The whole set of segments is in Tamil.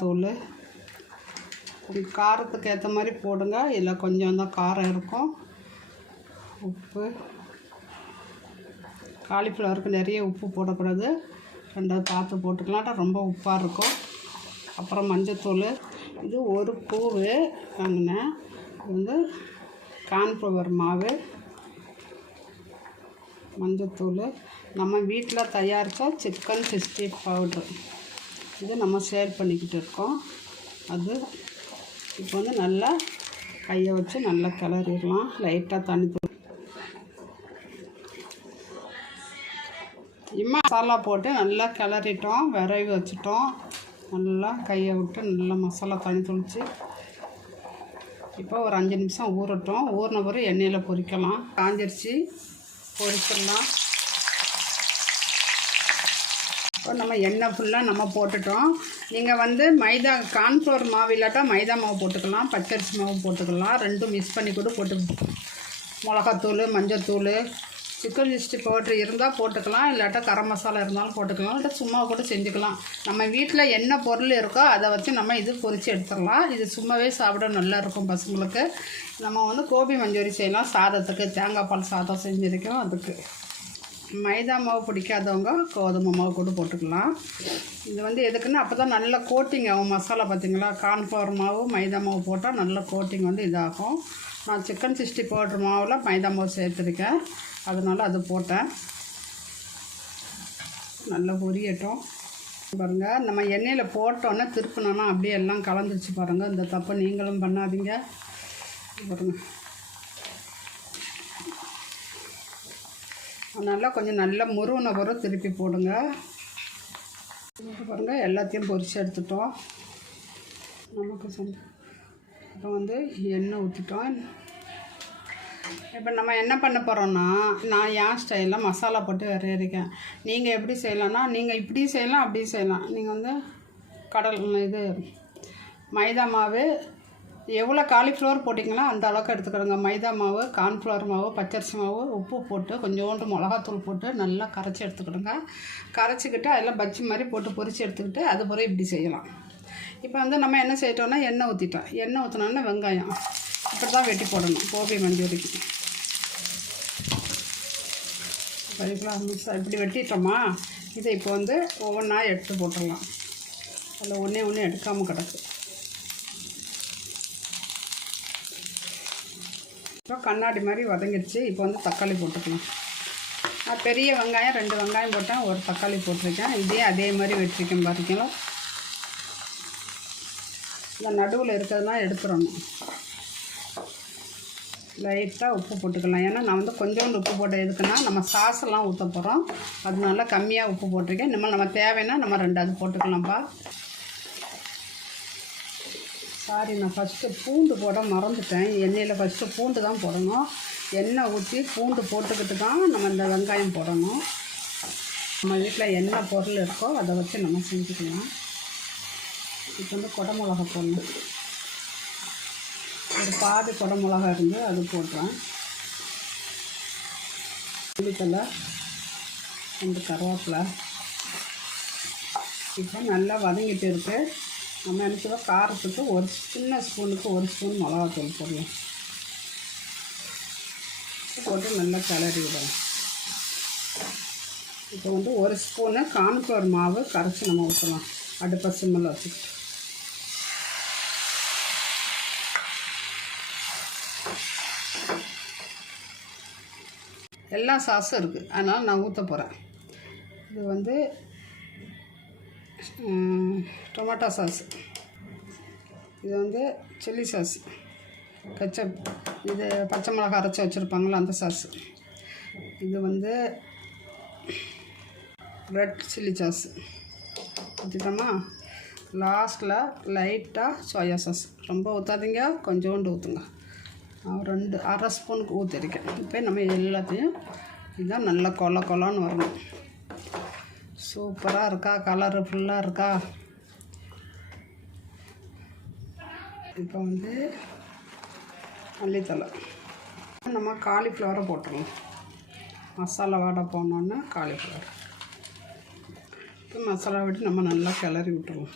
தூள். உங்கள் காரத்துக்கு ஏற்ற மாதிரி போடுங்க. இல்லை கொஞ்சம் தான் காரம் இருக்கும். உப்பு. காலிஃப்ளவருக்கு நிறைய உப்பு போடக்கூடாது. ரெண்டாவது பார்த்து போட்டுக்கலாம். ரொம்ப உப்பாக இருக்கும். அப்புறம் மஞ்சத்தூள். இது ஒரு பூவு வாங்கினேன். இது வந்து கான்ஃப்ளவர் மாவு. மஞ்சத்தூள். நம்ம வீட்டில் தயாரித்த சிக்கன் சிக்ஸ்டி பவுட்ரு. இதை நம்ம சேல் பண்ணிக்கிட்டு இருக்கோம். அது இப்போ வந்து நல்லா கையை வச்சு நல்லா கிளறிடலாம். லைட்டாக தண்ணி தூ இம்மா மசாலா போட்டு நல்லா கிளறிட்டோம். விரைவி வச்சுட்டோம். நல்லா கையை விட்டு நல்லா மசாலா தண்ணி தொளிச்சு இப்போ ஒரு அஞ்சு நிமிஷம் ஊறட்டும். ஊறின பிறகு எண்ணெயில் பொரிக்கலாம். காஞ்சிருச்சு. பொரிச்சிடலாம். இப்போ நம்ம எண்ணெய் ஃபுல்லாக நம்ம போட்டுட்டோம். நீங்கள் வந்து மைதா கார்ன்ஃப்ளவர் மாவு இல்லாட்டா மைதா மாவு போட்டுக்கலாம் பச்சரிசி மாவு போட்டுக்கலாம். ரெண்டும் மிக்ஸ் பண்ணி கூட போட்டு மிளகாத்தூள் மஞ்சத்தூள் சிக்கன் சிக்ஸ்டி பவுட்ரு இருந்தால் போட்டுக்கலாம். இல்லாட்டா கரம் மசாலா இருந்தாலும் போட்டுக்கலாம். இல்லை சும்மா கூட செஞ்சுக்கலாம். நம்ம வீட்டில் என்ன பொருள் இருக்கோ அதை வச்சு நம்ம இது பொரித்து எடுத்துடலாம். இது சும்மாவே சாப்பிட நல்லா இருக்கும் பசங்களுக்கு. நம்ம வந்து கோபி மஞ்சூரி செய்யலாம். சாதத்துக்கு தேங்காய் பால் சாதம் செஞ்சுருக்கோம் அதுக்கு. மைதா மாவு பிடிக்காதவங்க கோதுமை மாவு கூட போட்டுக்கலாம். இது வந்து எதுக்குன்னா அப்போ தான் நல்ல கோட்டிங் ஆகும். மசாலா பார்த்தீங்களா கார்ன்ஃப்ளவர் மாவு மைதா மாவு போட்டால் நல்ல கோட்டிங் வந்து இதாகும். நான் சிக்கன் சிக்ஸ்டி பவுட்ரு மாவில் மைதா மாவு சேர்த்துருக்கேன். அதனால் அது போட்டேன். நல்லா பொரியட்டும். பாருங்கள் நம்ம எண்ணெயில் போட்டோன்னே திருப்பினோன்னா அப்படியே எல்லாம் கலந்துருச்சு பாருங்கள் இந்த தப்பை நீங்களும் பண்ணாதீங்க. பாருங்கள் நல்லா கொஞ்சம் நல்லா முருகனை பிறகு திருப்பி போடுங்க. பாருங்கள் எல்லாத்தையும் பொரித்து எடுத்துட்டோம். நமக்கு சொந்த இப்போ வந்து எண்ணெய் ஊற்றிட்டோம் இப்போ நம்ம என்ன பண்ண போகிறோன்னா நான் என் ஸ்டைலில் மசாலா போட்டு வரையறிக்கேன் நீங்கள் எப்படி செய்யலாம்னா நீங்கள் இப்படி செய்யலாம் அப்படி செய்யலாம். நீங்கள் வந்து கடல் இது மைதா மாவு எவ்வளோ காலிஃப்ளவர் போட்டிங்களோ அந்த அளவுக்கு எடுத்துக்கிடுங்க மைதா மாவு கார்ன்ஃப்ளவர் மாவு பச்சரிசி மாவு உப்பு போட்டு கொஞ்சோண்டு மிளகாத்தூள் போட்டு நல்லா கரைச்சி எடுத்துக்கிடுங்க கரைச்சிக்கிட்டு அதில் பஜ்ஜி மாதிரி போட்டு பொரித்து எடுத்துக்கிட்டு அது பிறகு இப்படி செய்யலாம். இப்போ வந்து நம்ம என்ன செய்யிட்டோம்னா எண்ணெய் ஊற்றிட்டோம் எண்ணெய் ஊற்றினோன்னா வெங்காயம். இப்படி தான் வெட்டி போடணும் கோபி மஞ்சூரிக்கு இப்படி வெட்டிட்டோமா? இதை இப்போ வந்து ஒவ்வொன்றா எடுத்து போட்டுடலாம். அதில் ஒன்றே ஒன்று எடுக்காமல் கிடக்கு. இப்போ கண்ணாடி மாதிரி வதங்கிடுச்சு. இப்போ வந்து தக்காளி போட்டுக்கலாம். நான் பெரிய வெங்காயம் ரெண்டு வெங்காயம் போட்டேன். ஒரு தக்காளி போட்டிருக்கேன். இதே அதே மாதிரி வெட்டிருக்கேன். பாருங்களா இந்த நடுவில் இருக்கிறதுனா எடுத்துடணும். லைட்டாக உப்பு போட்டுக்கலாம். ஏன்னா நான் வந்து கொஞ்சோண்டு உப்பு போட்ட எதுக்குன்னா நம்ம சாஸெல்லாம் ஊற்ற போகிறோம் அதனால கம்மியாக உப்பு போட்டிருக்கேன். இனிமேல் நம்ம தேவைன்னா நம்ம ரெண்டாவது போட்டுக்கலாம்ப்பா சாரி நான் ஃபஸ்ட்டு பூண்டு போட மறந்துட்டேன். எண்ணெயில் ஃபஸ்ட்டு பூண்டு தான் போடணும். எண்ணெய் ஊற்றி பூண்டு போட்டுக்கிட்டு தான் நம்ம இந்த வெங்காயம் போடணும். நம்ம வீட்டில் என்ன பொருள் இருக்கோ அதை வச்சு நம்ம செஞ்சுக்கலாம். இப்போ வந்து குடமிளகா போடணும். ஒரு பாதி குடமிளகா இருந்து அது போடுறேன். புளித்தலை ரெண்டு கருவேப்பிலை. இப்போ நல்லா வதங்கிட்டு இருக்குது நம்ம என்ன காரத்துக்கு ஒரு சின்ன ஸ்பூனுக்கு ஒரு ஸ்பூன் மிளகாத்தூள் போடலாம். போட்டு நல்லா கிளறி விடலாம். இப்போ வந்து ஒரு ஸ்பூனு கான்ஃப்ளவர் மாவு கரைச்சி நம்ம ஊற்றலாம் அடுப்பை சிம்மில் வச்சுக்கிட்டு. எல்லா சாஸும் இருக்குது அதனால் நான் ஊற்ற போகிறேன் இது வந்து டொமேட்டோ சாஸ். இது வந்து சில்லி சாஸ். கச்சப் இது பச்சை மிளகா அரைச்சி வச்சுருப்பாங்களோ அந்த சாஸ். இது வந்து ரெட் சில்லி சாஸ் ஊற்றிட்டோமா லாஸ்ட்டில் லைட்டாக சோயா சாஸ் ரொம்ப ஊற்றாதீங்க கொஞ்சோண்டு ஊற்றுங்க ரெண்டு அரை ஸ்பூனுக்கு ஊற்றிருக்கேன் இப்போ நம்ம எல்லாத்தையும் இதுதான் நல்லா கொல கொலன்னு வரணும். சூப்பராக இருக்கா? கலரு ஃபுல்லாக இருக்கா? இப்போ வந்து மல்லித்தலை நம்ம காலிஃப்ளவரை போட்டுடலாம் மசாலா வடை போனோன்னா காலிஃப்ளவர் இப்போ மசாலா விட்டு நம்ம நல்லா கிளறி விட்டுருவோம்.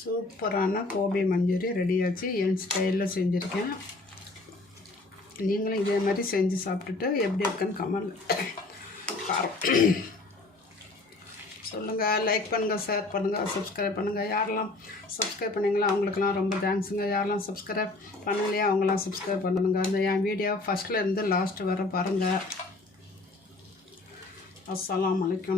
சூப்பரான கோபி மஞ்சூரி ரெடியாச்சு என் ஸ்டைலில் செஞ்சுருக்கேன். நீங்களும் இதே மாதிரி செஞ்சு சாப்பிட்டுட்டு எப்படி இருக்குன்னு கமெண்ட் காரம் சொல்லுங்கள் லைக் பண்ணுங்கள் ஷேர் பண்ணுங்கள் சப்ஸ்கிரைப் பண்ணுங்கள் யாரெல்லாம் சப்ஸ்கிரைப் பண்ணிங்களோ அவங்களுக்குலாம் ரொம்ப தேங்க்ஸுங்க யாரெல்லாம் சப்ஸ்கிரைப் பண்ணலையா அவங்களாம் சப்ஸ்கிரைப் பண்ணணுங்க அந்த என் வீடியோ ஃபஸ்ட்டில் இருந்து லாஸ்ட் வர பாருங்கள் அஸ்லாம் வலைக்கம்